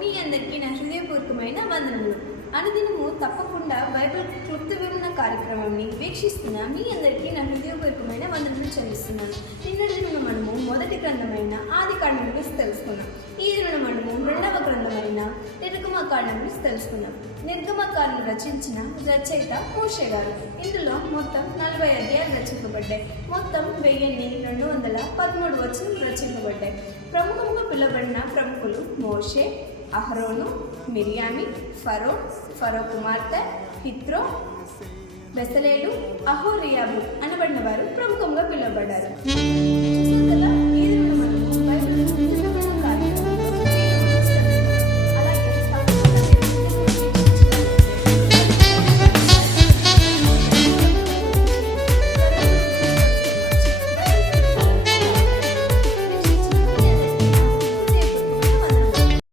మీ అందరికీ నా హృదయపూర్వకమైన వందనములు. అనుదినము తప్పకుండా బైబిల్ క్లుప్త వివరణ కార్యక్రమాన్ని వీక్షిస్తున్న మీ అందరికీ నా హృదయపూర్వకమైన వందనములు చెల్లిస్తున్నాను. నిన్నటి దిన మనము మొదటి గ్రంథమైన ఆదికాండం గురించి తెలుసుకున్నాం. ఈ దిన మనము రెండవ గ్రంథమైన నిర్గమకాండం గురించి తెలుసుకున్నాం. నిర్గమకాండం రచించిన రచయిత మోషే గారు. ఇందులో మొత్తం 40 అధ్యాయాలు రచింపబడ్డాయి. మొత్తం 1213 వచనం రచింపబడ్డాయి. ప్రముఖంగా పిలువబడిన ప్రముఖులు మోషే, అహరోను, మిరియామి, ఫరో కుమార్తె, హిత్రో, బెసలేలు, అహోరియాబు అనబడిన వారు ప్రముఖంగా పిలువబడ్డారు. కదా